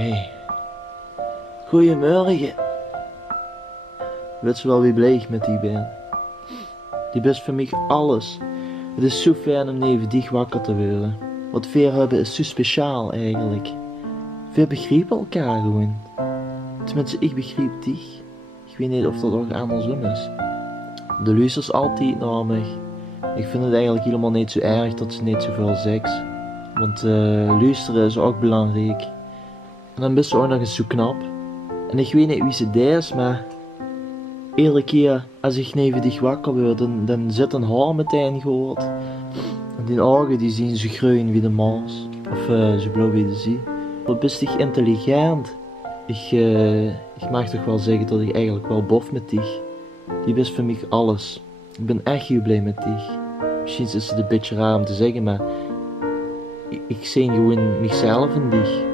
Hey, goeiemorgen. Weet je wel wie blij ik met die ben? Die is voor mij alles. Het is zo fijn om even dich wakker te worden. Wat we hebben is zo speciaal eigenlijk. We begrijpen elkaar gewoon. Tenminste, ik begrijp dich. Ik weet niet of dat ook andersom is. De luistert altijd naar mij. Ik vind het eigenlijk helemaal niet zo erg dat ze niet zoveel zegt. Want luisteren is ook belangrijk. En dan is ze ook nog eens zo knap. En ik weet niet wie ze is, maar iedere keer als ik even dich wakker word, dan zit een haar meteen gehoord. En die ogen die zien zo groen wie de Mars. Of zo blauw wie de zee. Wat bist dich intelligent. Ik mag toch wel zeggen dat ik eigenlijk wel bof met dich. Die is voor mij alles. Ik ben echt heel blij met dich. Misschien is het een beetje raar om te zeggen, maar ik zie gewoon mezelf in dich.